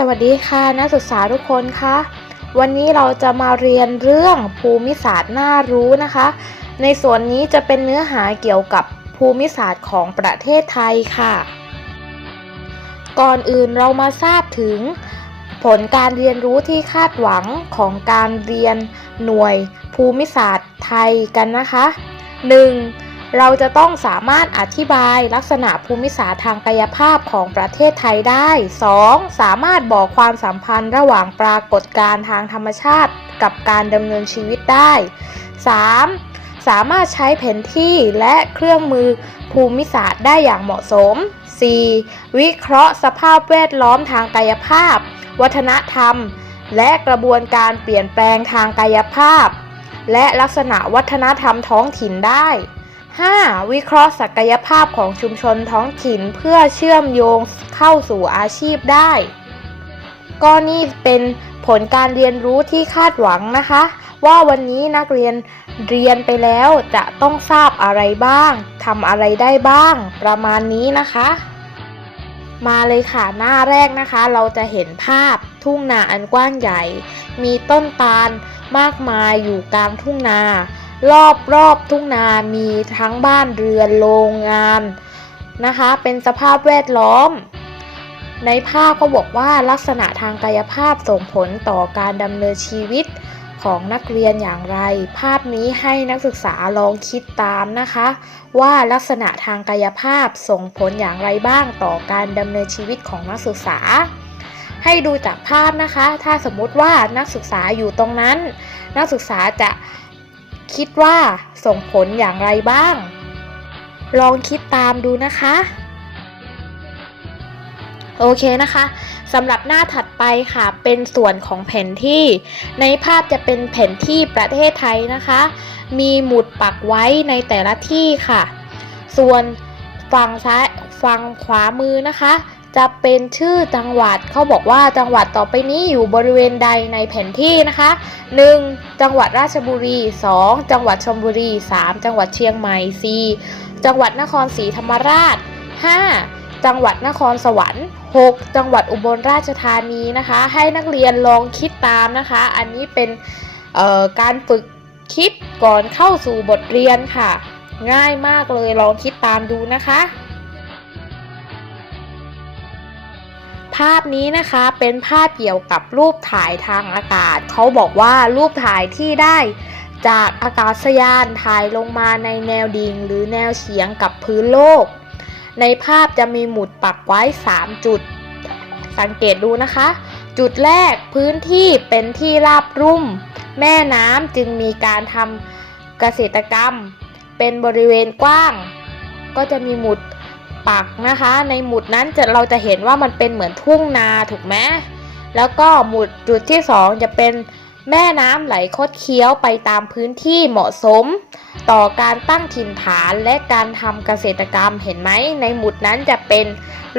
สวัสดีค่ะนักศึกษาทุกคนคะวันนี้เราจะมาเรียนเรื่องภูมิศาสตร์น่ารู้นะคะ ในส่วนนี้จะเป็นเนื้อหาเกี่ยวกับภูมิศาสตร์ของประเทศไทยค่ะ ก่อนอื่นเรามาทราบถึง ผลการเรียนรู้ที่คาดหวังของการเรียนหน่วยภูมิศาสตร์ไทยกันนะคะ 1. เราจะต้องสามารถอธิบายลักษณะภูมิศาสตร์ทางกายภาพของประเทศไทยได้ 2. สามารถบอกความสัมพันธ์ระหว่างปรากฏการณ์ทางธรรมชาติกับการดำเนินชีวิตได้ 3. สามารถใช้แผนที่และเครื่องมือภูมิศาสตร์ได้อย่างเหมาะสม 4. วิเคราะห์สภาพแวดล้อมทางกายภาพ วัฒนธรรม และกระบวนการเปลี่ยนแปลงทางกายภาพ และลักษณะวัฒนธรรมท้องถิ่นได้ 5. วิเคราะห์ศักยภาพของชุมชนท้องถิ่นเพื่อเชื่อมโยงเข้าสู่อาชีพได้ ก็นี่เป็นผลการเรียนรู้ที่คาดหวังนะคะ ว่าวันนี้นักเรียนเรียนไปแล้วจะต้องทราบอะไรบ้างทำอะไรได้บ้าง ประมาณนี้นะคะ มาเลยค่ะหน้าแรกนะคะ เราจะเห็นภาพทุ่งนาอันกว้างใหญ่ มีต้นตาลมากมายอยู่กลางทุ่งนา รอบรอบทุ่งนามีทั้งบ้านเรือนโรงงานนะคะ เป็นสภาพแวดล้อม ในภาพก็บอกว่าลักษณะทางกายภาพส่งผลต่อการดำเนินชีวิตของนักเรียนอย่างไร ภาพนี้ให้นักศึกษาลองคิดตามนะคะ ว่าลักษณะทางกายภาพส่งผลอย่างไรบ้างต่อการดำเนินชีวิตของนักศึกษา ให้ดูจากภาพนะคะ ถ้าสมมติว่านักศึกษาอยู่ตรงนั้น นักศึกษาจะ คิดว่าส่งผลอย่างไรบ้าง ลองคิดตามดูนะคะ โอเคนะคะสำหรับหน้าถัดไปค่ะ เป็นส่วนของแผนที่ ในภาพจะเป็นแผนที่ประเทศไทยนะคะ มีหมุดปักไว้ในแต่ละที่ค่ะ ส่วนฝั่งซ้ายฝั่งขวามือนะคะ จะเป็นชื่อจังหวัดเขาบอกว่าจังหวัดต่อไปนี้อยู่บริเวณใดในแผนที่นะคะ 1. จังหวัดราชบุรี 2. จังหวัดชลบุรี 3. จังหวัดเชียงใหม่ 4. จังหวัดนครศรีธรรมราช 5. จังหวัดนครสวรรค์ 6. จังหวัดอุบลราชธานีนะคะ ให้นักเรียนลองคิดตามนะคะ อันนี้เป็นการฝึกคิดก่อนเข้าสู่บทเรียนค่ะ ง่ายมากเลยลองคิดตามดูนะคะ ภาพนี้นะคะเป็นภาพเกี่ยวกับรูปถ่ายทางอากาศ เขาบอกว่ารูปถ่ายที่ได้จากอากาศยานถ่ายลงมาในแนวดิ่งหรือแนวเฉียงกับพื้นโลก ในภาพจะมีหมุดปักไว้ 3 จุด สังเกตดูนะคะ จุดแรกพื้นที่เป็นที่ราบรุ่ม แม่น้ำจึงมีการทำเกษตรกรรม เป็นบริเวณกว้าง ก็จะมีหมุด ปักนะคะ ในหมุดนั้นจะเราจะเห็นว่ามันเป็นเหมือนทุ่งนาถูกไหมแล้วก็หมุดจุดที่ 2 จะเป็นแม่น้ำไหลคดเคี้ยวไปตามพื้นที่เหมาะสม ต่อการตั้งถิ่นฐานและการทำเกษตรกรรมเห็นไหม ในหมุดนั้นจะเป็น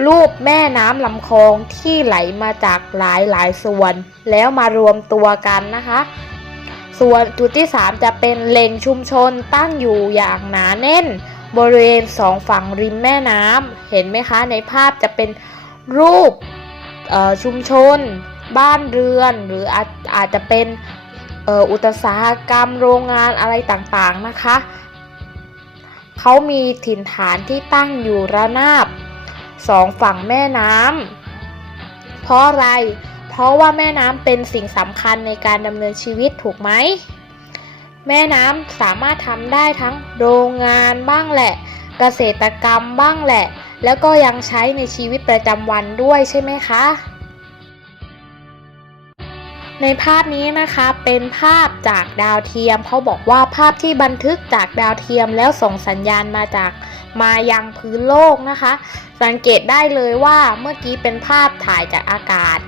รูปแม่น้ำลำคลองที่ไหลมาจากหลายหลายส่วน แล้วมารวมตัวกันนะคะ ส่วนจุดที่ 3 จะเป็นแหล่งชุมชนตั้งอยู่อย่างหนาแน่น บริเวณสองฝั่งริมแม่น้ำเห็นไหมคะในภาพจะเป็นรูปชุมชน บ้านเรือน หรืออาจอาจจะเป็นอออุตสาหกรรมโรงงานอะไรต่างๆนะคะเขามีถิ่นฐานที่ตั้งอยู่ระนาบสองฝั่งแม่น้ำเพราะอะไร เพราะว่าแม่น้ำเป็นสิ่งสำคัญในการดำเนินชีวิตถูกไหม แม่น้ำสามารถทำได้ทั้งโรงงานบ้างแหละ เกษตรกรรมบ้างแหละ แล้วก็ยังใช้ในชีวิตประจำวันด้วยใช่ไหมคะ ในภาพนี้นะคะเป็นภาพจากดาวเทียมเขาบอกว่าภาพที่บันทึกจากดาวเทียมแล้วส่งสัญญาณมาจากมายังพื้นโลกนะคะ สังเกตได้เลยว่าเมื่อกี้เป็นภาพถ่ายจากอากาศ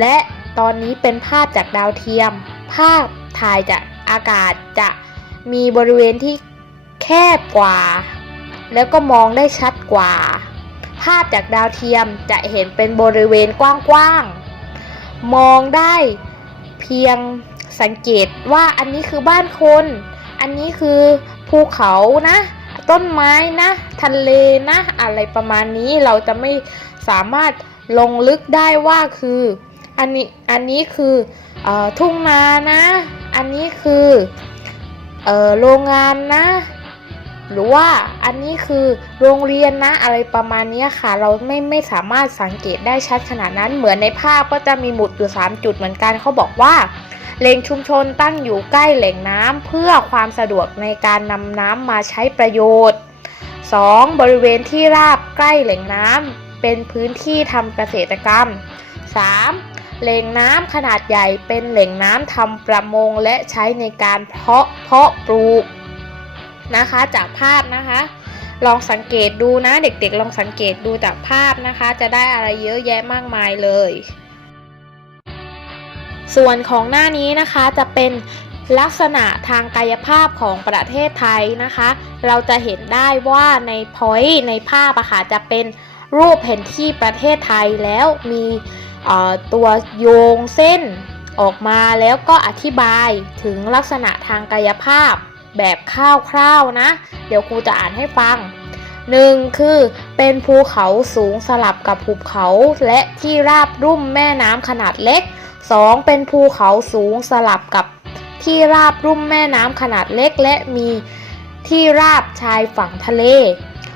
และตอนนี้เป็นภาพจากดาวเทียม ภาพถ่ายจาก อากาศจะมีบริเวณที่แคบกว่า แล้วก็มองได้ชัดกว่า ภาพจากดาวเทียมจะเห็นเป็นบริเวณกว้างๆ มองได้เพียงสังเกตว่าอันนี้คือบ้านคน อันนี้คือภูเขานะ ต้นไม้นะ ทะเลนะ อะไรประมาณนี้เราจะไม่สามารถลงลึกได้ว่าคือ อันนี้อันนี้คืออทุ่งนานะ อันนี้คือเออโรงงานนะ หรือว่าอันนี้คือโรงเรียนนะอะไรประมาณนี้ค่ะ เราไม่ไม่สามารถสังเกตได้ชัดขนาดนั้นเหมือนในภาพก็จะมีหมุดอยู่ 3 จุดเหมือนกันเขาบอกว่าแหล่งชุมชนตั้งอยู่ใกล้แหล่งน้ำเพื่อความสะดวกในการนำน้ำมาใช้ประโยชน์ 2. บริเวณที่ราบใกล้แหล่งน้ำเป็นพื้นที่ทำเกษตรกรรม 3. แหล่งน้ำขนาดใหญ่เป็นแหล่งน้ำทำประมงและใช้ในการเพาะเพาะปลูกนะคะจากภาพนะคะ ลองสังเกตดูนะเด็กๆ ลองสังเกตดูจากภาพนะคะ จะได้อะไรเยอะแยะมากมายเลย ส่วนของหน้านี้นะคะจะเป็นลักษณะทางกายภาพของประเทศไทยนะคะ เราจะเห็นได้ว่าในพอยต์ในภาพอะค่ะจะเป็นรูปแผนที่ประเทศไทยแล้วมี ตัวโยงเส้นออกมาแล้วก็อธิบายถึงลักษณะทางกายภาพแบบคร่าวๆนะ เดี๋ยวครูจะอ่านให้ฟัง 1. คือเป็นภูเขาสูงสลับกับหุบเขาและที่ราบรุ่มแม่น้ำขนาดเล็ก 2. เป็นภูเขาสูงสลับกับที่ราบรุ่มแม่น้ำขนาดเล็ก และมีที่ราบชายฝั่งทะเล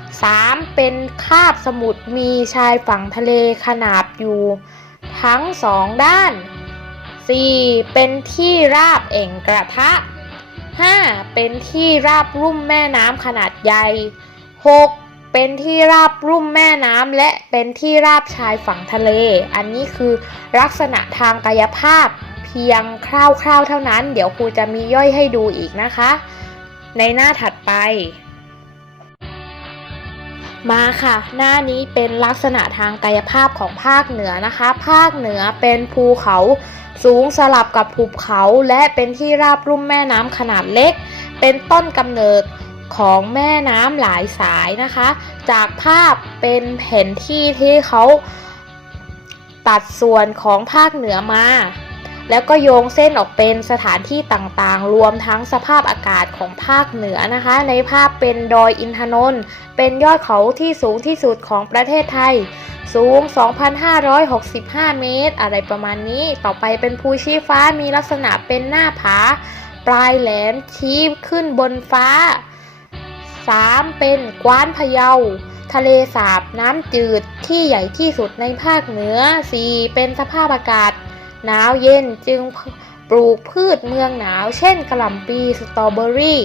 3. เป็นคาบสมุทรมีชายฝั่งทะเลขนาบอยู่ ทั้งสองด้าน 4. เป็นที่ราบเอ่งกระทะ 5. เป็นที่ราบรุ่มแม่น้ำขนาดใหญ่ 6. เป็นที่ราบรุ่มแม่น้ำและเป็นที่ราบชายฝั่งทะเล อันนี้คือลักษณะทางกายภาพเพียงคร่าวๆเท่านั้น เดี๋ยวครูจะมีย่อยให้ดูอีกนะคะ ในหน้าถัดไป มาค่ะ หน้านี้เป็นลักษณะทางกายภาพของภาคเหนือนะคะ ภาคเหนือเป็นภูเขาสูงสลับกับภูเขาและเป็นที่ราบรุ่มแม่น้ำขนาดเล็ก เป็นต้นกำเนิดของแม่น้ำหลายสายนะคะ จากภาพเป็นแผนที่ที่เขาตัดส่วนของภาคเหนือมา แล้วก็โยงเส้นออกเป็นสถานที่ต่างๆ รวมทั้งสภาพอากาศของภาคเหนือนะคะ ในภาพเป็นดอยอินทนนท์เป็นยอดเขาที่สูงที่สุดของประเทศไทย สูง 2,565 เมตร อะไรประมาณนี้ ต่อไปเป็นภูชี้ฟ้ามีลักษณะเป็นหน้าผา ปลายแหลมชี้ขึ้นบนฟ้า 3. เป็นกว้านพะเยาทะเลสาบน้ำจืดที่ใหญ่ที่สุดในภาคเหนือ 4. เป็นสภาพอากาศ หนาวเย็นจึงปลูกพืชเมืองหนาว เช่นกะหล่ำปีสตรอเบอรี่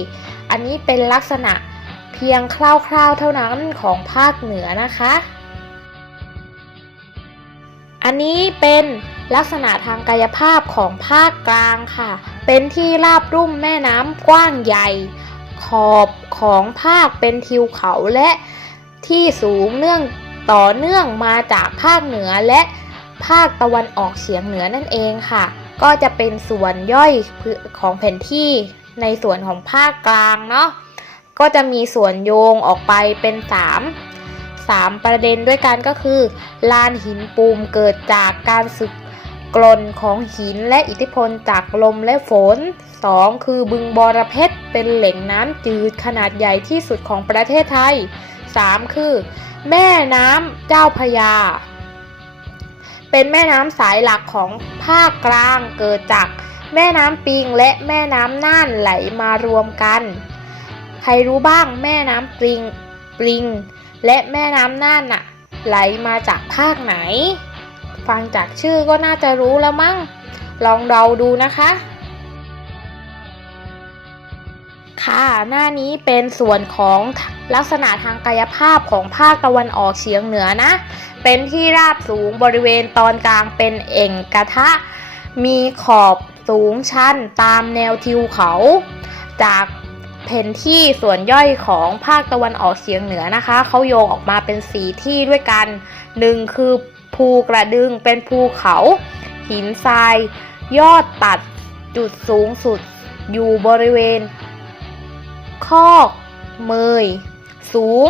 อันนี้เป็นลักษณะเพียงคร่าวๆเท่านั้นของภาคเหนือนะคะ อันนี้เป็นลักษณะทางกายภาพของภาคกลางค่ะ เป็นที่ราบรุ่มแม่น้ำกว้างใหญ่ ขอบของภาคเป็นทิวเขาและที่สูงเนื่องต่อเนื่องมาจากภาคเหนือและ ภาคตะวันออกเฉียงเหนือนั่นเองค่ะ ก็จะเป็นส่วนย่อยของแผนที่ในส่วนของภาคกลางเนาะก็จะมีส่วนโยงออกไปเป็น 3 3 ประเด็นด้วยกันก็คือ ลานหินปูมเกิดจากการสึกกลนของหินและอิทธิพลจากลมและฝน 2. คือบึงบอระเพ็ดเป็นแหล่งน้ำจืดขนาดใหญ่ที่สุดของประเทศไทย 3. คือ แม่น้ำเจ้าพระยา เป็นแม่น้ำสายหลักของภาคกลางเกิดจากแม่น้ำปิงและแม่น้ำน่านไหลมารวมกัน ใครรู้บ้างแม่น้ำปริงปริง และแม่น้ำน่านน่ะ ไหลมาจากภาคไหน ฟังจากชื่อก็น่าจะรู้แล้วมั้ง ลองเดาดูนะคะ ค่ะ หน้านี้เป็นส่วนของ ลักษณะทางกายภาพของภาคตะวันออกเฉียงเหนือนะ เป็นที่ราบสูงบริเวณตอนกลางเป็นเอ่งกระทะ มีขอบสูงชันตามแนวทิวเขา จากแผนที่ส่วนย่อยของภาคตะวันออกเฉียงเหนือนะคะ เขาโยงออกมาเป็นสีที่ด้วยกันหนึ่งคือภูกระดึงเป็นภูเขา หินทราย ยอดตัดจุดสูงสุดอยู่บริเวณ คอกเมย สูง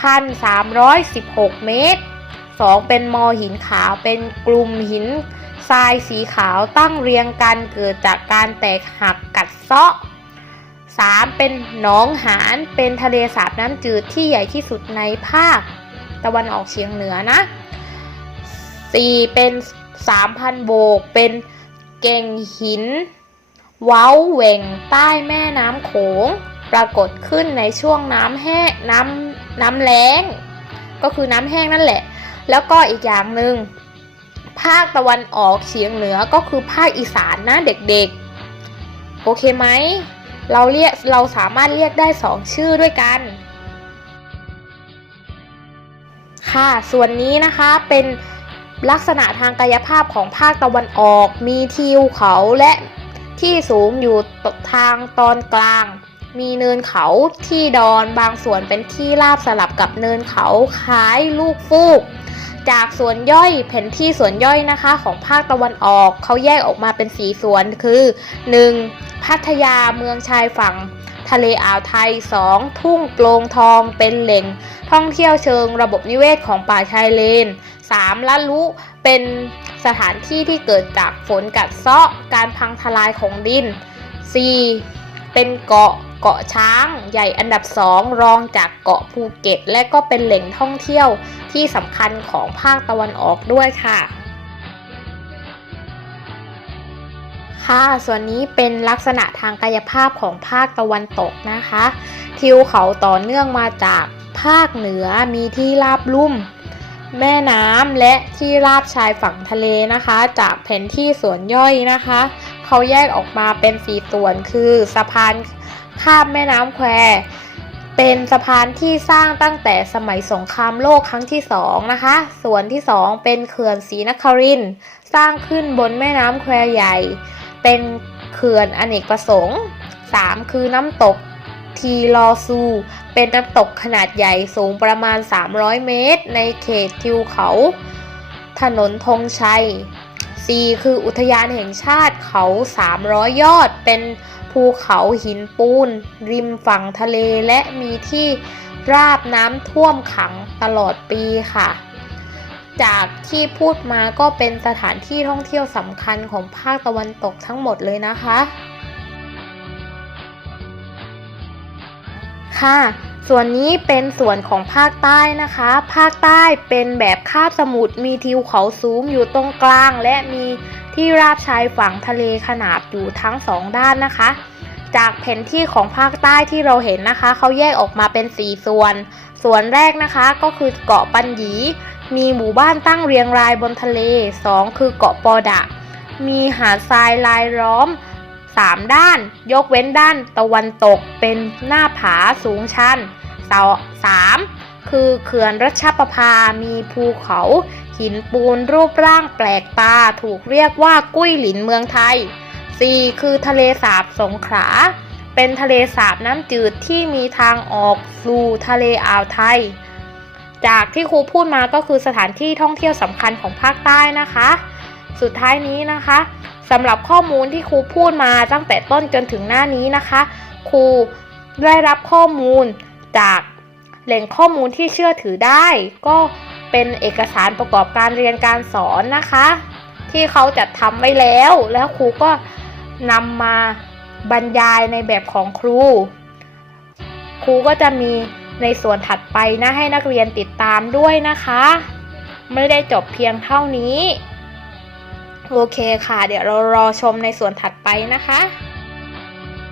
1,316 เมตร 2. เป็นมอหินขาวเป็นกลุ่มหินทรายสีขาวตั้งเรียงกันเกิดจากการแตกหักกัดเซาะ 3. เป็นหนองหานเป็นทะเลสาบน้ำจืดที่ใหญ่ที่สุดในภาค ตะวันออกเฉียงเหนือนะ 4 เป็น 3,000 โบก เป็นเก่งหิน เว้าเหว่งใต้แม่น้ำโขง ปรากฏขึ้นในช่วงน้ำแห้งน้ำน้ำแล้ง ก็คือน้ำแห้งนั่นแหละ แล้วก็อีกอย่างหนึ่งภาคตะวันออกเฉียงเหนือก็คือภาคอีสานนะเด็กๆ โอเคไหมเราเรียกเราสามารถเรียกได้สองชื่อด้วยกัน ค่ะ ส่วนนี้นะคะเป็นลักษณะทางกายภาพของภาคตะวันออก มีทิวเขาและที่สูงอยู่ทางตอนกลาง มีเนินเขาที่ดอนบางส่วนเป็นที่ราบสลับกับเนินเขาคล้ายลูกฟูก จากส่วนย่อยแผ่นที่ส่วนย่อยนะคะของภาคตะวันออกเขาแยกออกมาเป็นสีส่วนคือ 1. พัทยาเมืองชายฝั่ง ทะเลอ่าวไทย 2. ทุ่งโปลงทองเป็นแหล่งท่องเที่ยวเชิงระบบนิเวศของป่าชายเลน 3. ละลุเป็นสถานที่ที่เกิดจากฝนกัดเซาะการพังทลายของดิน 4. เป็นเกาะ เกาะช้างใหญ่อันดับ 2 รองจากเกาะภูเก็ต และก็เป็นแหล่งท่องเที่ยวที่สำคัญของภาคตะวันออกด้วยค่ะ ค่ะส่วนนี้เป็นลักษณะทางกายภาพของภาคตะวันตกนะคะ ทิวเขาต่อเนื่องมาจากภาคเหนือมีที่ราบลุ่ม แม่น้ำและที่ราบชายฝั่งทะเลนะคะ จากแผนที่ส่วนย่อยนะคะ เขาแยกออกมาเป็นสีส่วนคือสะพาน ข้ามแม่น้ำแคว เป็นสะพานที่สร้างตั้งแต่สมัยสงครามโลกครั้งที่สองนะคะ ส่วนที่สองเป็นเขื่อนศรีนครินสร้างขึ้นบนแม่น้ำแควใหญ่ เป็นเขื่อนอเนกประสงค์ 3. คือน้ำตกทีลอซู เป็นน้ำตกขนาดใหญ่สูงประมาณ 300 เมตร ในเขตทิวเขา ถนนธงชัย 4. คืออุทยานแห่งชาติเขา 300 ยอด เป็น ภูเขาหินปูน ริมฝั่งทะเลและมีที่ราบน้ำท่วมขังตลอดปีค่ะ จากที่พูดมาก็เป็นสถานที่ท่องเที่ยวสำคัญของภาคตะวันตกทั้งหมดเลยนะคะ ค่ะ ส่วนนี้เป็นส่วนของภาคใต้นะคะ ภาคใต้เป็นแบบคาบสมุทรมีทิวเขาสูงอยู่ตรงกลาง และมีที่ราบชายฝั่งทะเลขนาบอยู่ทั้งสองด้านนะคะ จากแผนที่ของภาคใต้ที่เราเห็นนะคะ เขาแยกออกมาเป็น 4 ส่วน ส่วนแรกนะคะก็คือเกาะปันหยี มีหมู่บ้านตั้งเรียงรายบนทะเล 2 คือเกาะปอดะ มีหาดทรายลายล้อม 3 ด้าน ยกเว้นด้านตะวันตกเป็นหน้าผาสูงชัน 3. คือเขื่อนรัชประภา มีภูเขา หินปูนรูปร่างแปลกตาถูกเรียกว่ากุ้ยหลินเมืองไทย 4. คือทะเลสาบสงขลา เป็นทะเลสาบน้ำจืดที่มีทางออกสู่ทะเลอ่าวไทย จากที่ครูพูดมาก็คือสถานที่ท่องเที่ยวสำคัญของภาคใต้นะคะ สุดท้ายนี้นะคะ สำหรับข้อมูลที่ครูพูดมาตั้งแต่ต้นจนถึงหน้านี้นะคะ ครูได้รับข้อมูลจากแหล่งข้อมูลที่เชื่อถือได้ ก็เป็นเอกสารประกอบการเรียนการสอนนะคะ ที่เขาจัดทำไว้แล้ว แล้วครูก็นำมาบรรยายในแบบของครู ครูก็จะมีในส่วนถัดไปนะให้นักเรียนติดตามด้วยนะคะ ไม่ได้จบเพียงเท่านี้ โอเคค่ะ เดี๋ยวเรารอชมในส่วนถัดไปนะคะ